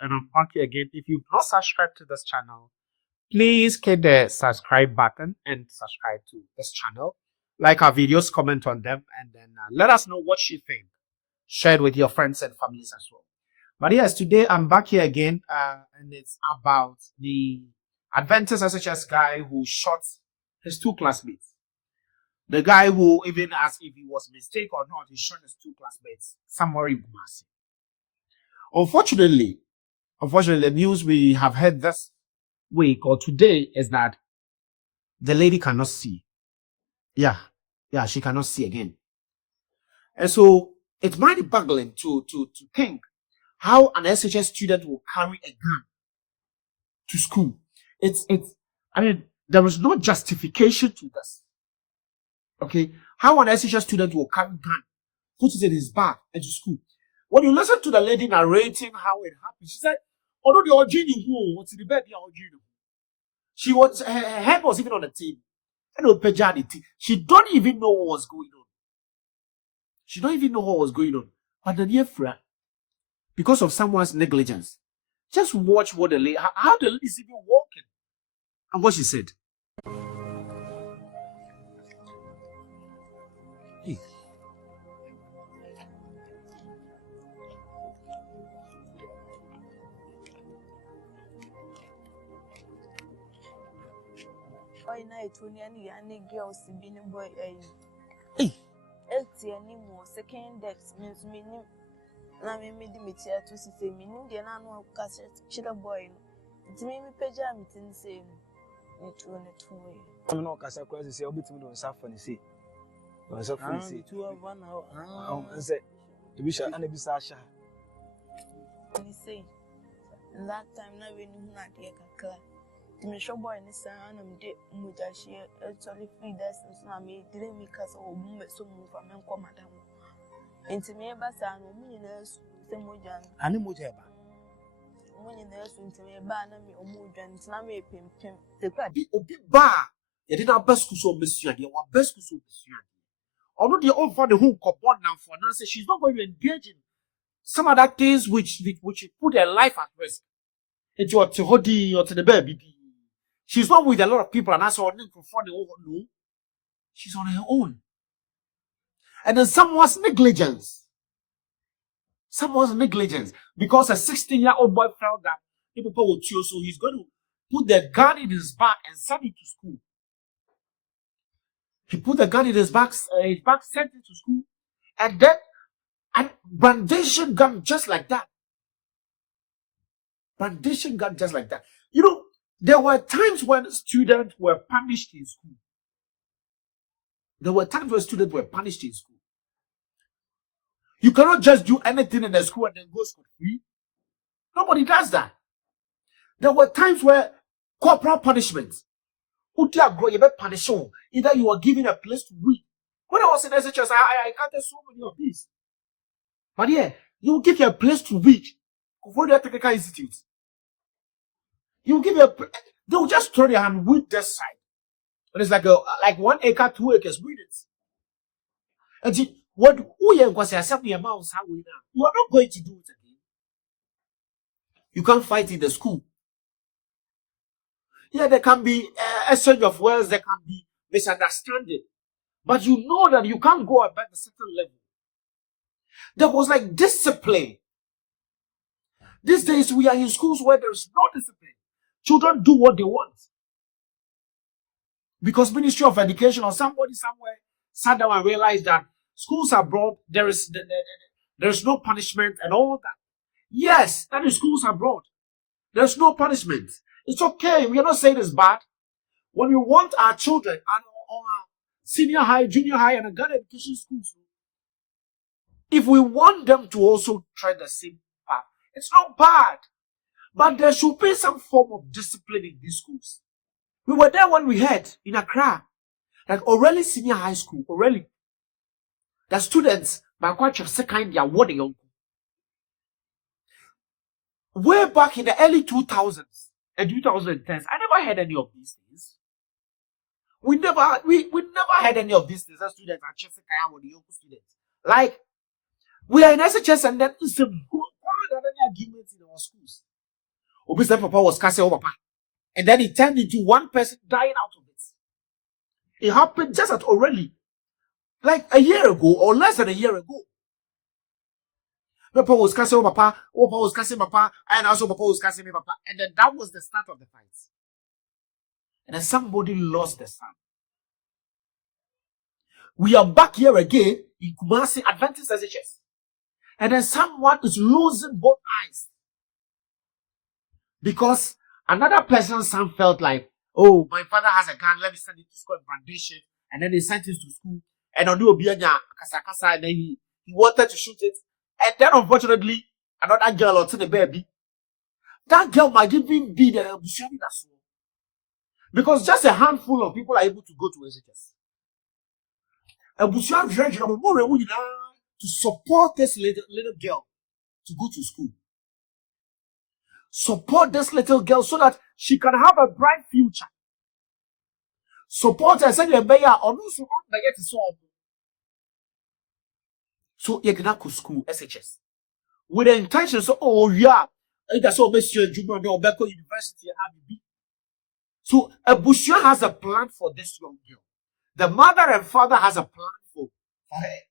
and I'm back here again. If you've not subscribed to this channel, please hit the subscribe button and subscribe to this channel. Like our videos, comment on them, and then let us know what you think. Share it with your friends and families as well. But yes, today I'm back here again, and it's about the Adventist SHS guy who shot his two classmates. The guy who, even asked if he was mistake or not, he shot his two classmates somewhere in Kumasi. Unfortunately, the news we have heard this week or today is that the lady cannot see. Yeah, she cannot see again. And so it's mind-boggling to think how an SHS student will carry a gun to school. I mean, there is no justification to this. Okay, how an SHS student will carry a gun, put it in his bag, and to school. When you listen to the lady narrating how it happened, she said, although the origin what's in the bed, she was her head was even on the table. And she don't even know what was going on. She don't even know what was going on. But the near friend, because of someone's negligence, just watch what the lady, how the lady is even walking, and what she said. Hey. Boy night when any girls be no boy Hey. Any more second decks means meaning. Na me made me tear to see meaning the annual cassette chiller boy. It's me pajama tin same. It won't way. I'm not cassette because say, I'll be to me on Saffron. See, on Saffron, see 2 of 1 hour. And say, to be sure, and a bisasha. And say, that time now we knew not yet a class. To me, show boy in the sun, and did Mujashi actually free lessons. Now me didn't make us all move so move from Uncle Madame. And to me, Bassan, millionaires, the Mujan, And the Mujaba. millionaires into me, banner me or Mujan, it's not me pim. The big bar, you did our best so monsieur, you want best so monsieur. Although the old father who comport now for Nancy, she's not going to engage in some other things which put her life at risk. It's your to Hodi or to the baby. She's not with a lot of people, and that's all for the no. She's on her own. And then someone's negligence. Because a 16-year-old boy felt that people would choose, so he's going to put the gun in his back and send it to school. He put the gun in his back, sent it to school, and then brandishing gun just like that. You know, there were times when students were punished in school. You cannot just do anything in the school and then go scot-free. Nobody does that. There were times where corporal punishment. Either you were given a place to read. When I was in SHS, I counted so many of these. But yeah, you will give you a place to read. For the technical institute. You give they will just throw their hand with this side. And it's like 1 acre, 2 acres, read it. And see, what you are not going to do it again. You can't fight in the school. Yeah, there can be exchange of words, there can be misunderstanding. But you know that you can't go above a certain level. There was like discipline. These days we are in schools where there is no discipline. Children do what they want. Because Ministry of Education or somebody somewhere sat down and realized that schools abroad, there is no punishment and all that. Yes, that is schools abroad. There's no punishment. It's okay. We are not saying it's bad. When we want our children and our senior high, junior high, and adult education schools, if we want them to also try the same path, it's not bad. But there should be some form of discipline in these schools. We were there when we heard in Accra, like O'Reilly Senior High School, O'Reilly, the students, by quite second year, what they young. Way back in the early 2000s and 2010s, I never heard any of these things. We never had any of these things as students at Chesikaya with the young students. Like, we are in SHS and then it's a good arguments in our schools. Obi said Papa was casting over Papa. And then it turned into one person dying out of it. It happened just at already, like a year ago or less than a year ago. Papa was casting over Papa, Papa was casting Papa, and also Papa was casting me Papa. And then that was the start of the fight. And then somebody lost the son. We are back here again in Kumasi Adventist SHS. And then someone is losing both eyes. Because another person's son felt like, oh, my father has a gun, let me send it to school and brandishing. And then they sent him to school. And on and then he wanted to shoot it. And then unfortunately, another girl or the baby. That girl might even be the because just a handful of people are able to go to SHS. To support this little girl to go to school. Support this little girl so that she can have a bright future. Support her, send her mayor or no so to solve. So you can go to school SHS with the intention. So oh yeah, that's all Monsieur Junior or Beko University. So Abusua has a plan for this young girl. The mother and father has a plan for her.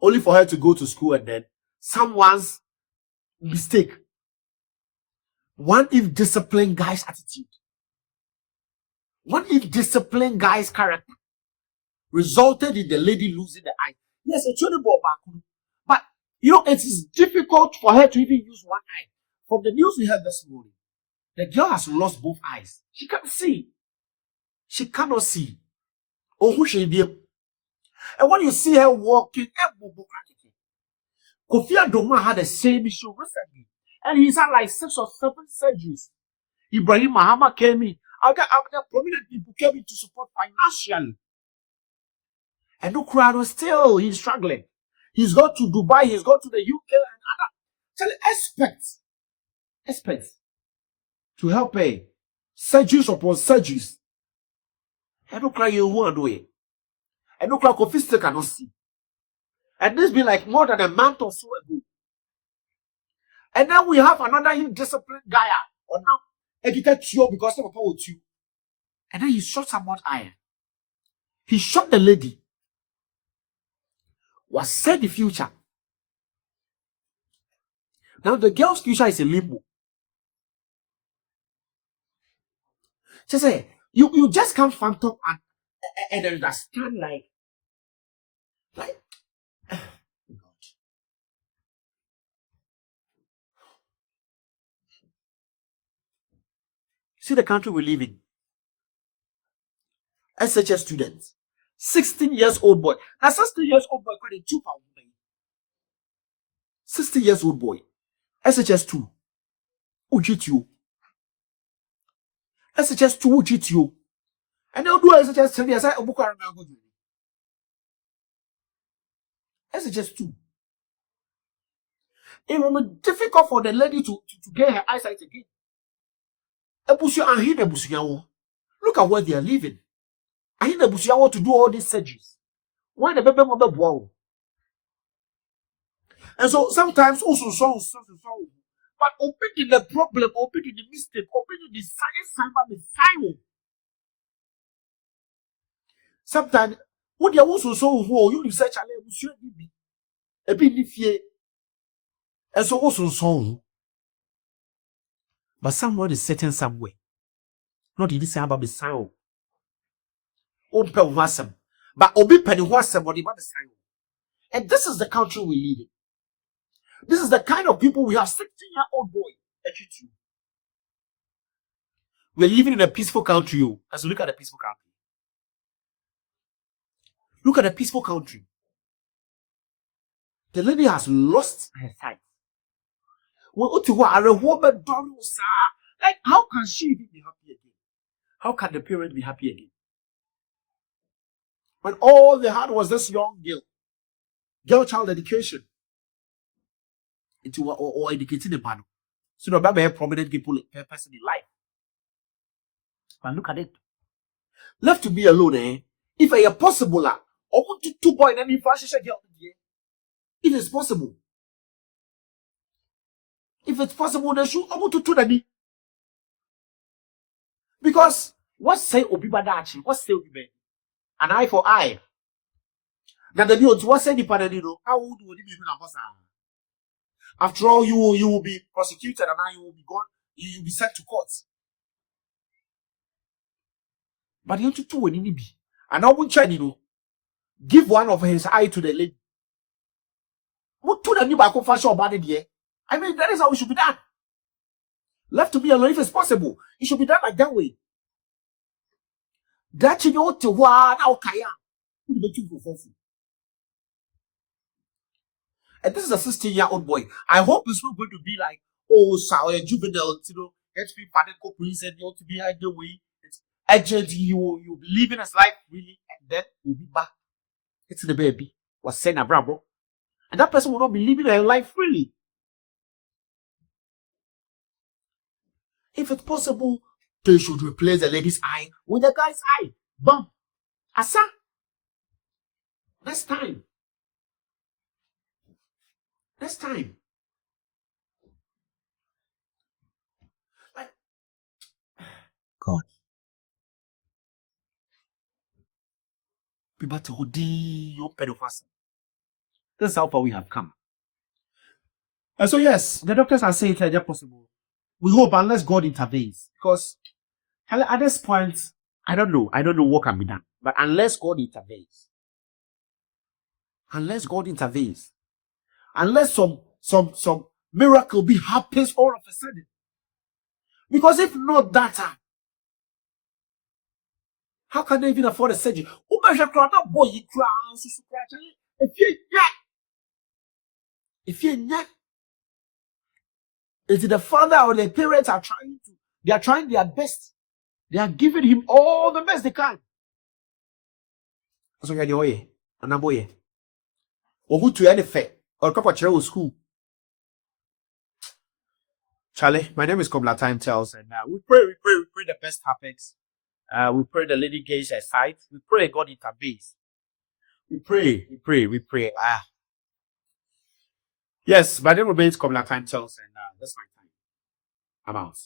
Only for her to go to school and then someone's mistake. One if discipline guy's attitude. One if discipline guy's character resulted in the lady losing the eye. Yes, it's only back. But you know, it is difficult for her to even use one eye. From the news we heard this morning, the girl has lost both eyes. She can't see. She cannot see. Oh, who should be? And when you see her walking, Kofi Adoma had the same issue recently. And he's had like 6 or 7 surgeries. Ibrahim Mahama came in. Other prominent people came in to support financially. And no crowd was still, he's struggling. He's gone to Dubai, he's gone to the UK and other experts to help pay surgeries upon surgeries. And no crowd you want to it. And no crowd Kofi still cannot see. And this be like more than a month or so ago. And then we have another indisciplined guy or now edited you because of Papa with you. And then he shot someone iron. He shot the lady. Was said the future. Now the girl's future is a limbo. She say you just can't phantom and understand like see the country we live in. SHS students, 16 years old boy. Now 16 years old boy got a 2 pound. 16 years old boy. SHS 2. UGTU. SHS 2 UGTU. And they'll do SHS 3 years. SHS 2. It will be difficult for the lady to get her eyesight again. Look at where they are living. I need the Busiawo to do all these surgeries. Why the baby mother wow? And so sometimes also so. But opening the problem, opening the mistake, opening the science. Sometimes when they also so you research a bit fear. And so also so. But someone is certain somewhere. Not in this about the sound. But obi penny wasam or the sign. And this is the country we live in. This is the kind of people we have. 16-year-old boy. We're living in a peaceful country. As we look at the peaceful country. Look at the peaceful country. The lady has lost her sight. Like, how can she even be happy again? How can the parent be happy again? When all they had was this young girl child education. Into or educating the man. So no matter prominent people person in life. But look at it. Left to be alone, if I am possible, I want to 2 boy and fashion girl. It is possible. If it's possible, they should able to do that. Because what say Obi Badachi? What say Obi? An eye for eye. Now the news what say the panel, how would you be after all, you will be prosecuted and now you will be gone, you will be sent to court. But you two when you be. And I won't try give one of his eye to the lady. What to the new back of fashion about it? I mean, that is how it should be done. Left to be alone if it's possible. It should be done like that way. That you know to one now kaya. And this is a 16-year-old boy. I hope it's not going to be like, oh, so a juvenile, let's be panical prison, you want to be the way. It's urgent, you'll be living his life really, and then you'll be back. It's the baby. Was saying a bro. And that person will not be living their life freely. If it's possible, they should replace the lady's eye with the guy's eye. Bam. Asa. Next time. Like, God. Be better your pedophiles. This is how far we have come. And so yes, the doctors are saying it's just possible. We hope unless God intervenes. Because at this point, I don't know what can be done. But unless God intervenes, unless some miracle be happens all of a sudden. Because if not that, how can they even afford a surgery? If you're not, is it the father or the parents they are trying their best. They are giving him all the best they can. So you're the way, and I'm boy. Or who to any fair or couple of school. Charlie, my name is Komla Time Tells, and we pray the best happens. We pray the lady gauge her sight. We pray God intervenes. We pray. Yes, my name remains Komla Time Tells, and that's my time. I'm out.